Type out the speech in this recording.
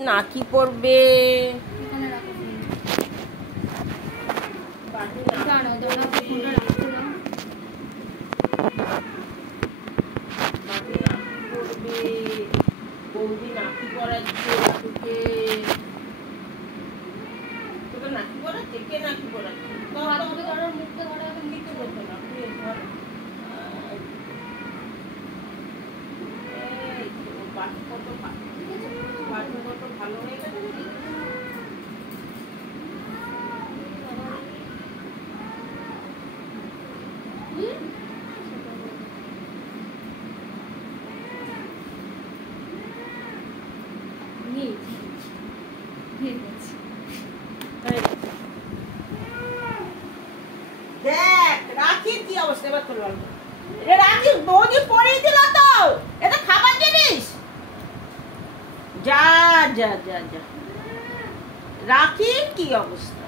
নাকি পড়বে বৌদি নাকি পড়াচ্ছে তোকে তোকে নাকি পড়াচ্ছে কে নাকি পড়াচ্ছে ভালো হয়ে গেছে দেখ রাখির কি অবস্থা এবার তোর রাখি বৌদি পরেই দিল তো এটা খাবার জিনিস যা যা যা যা রাখির কি অবস্থা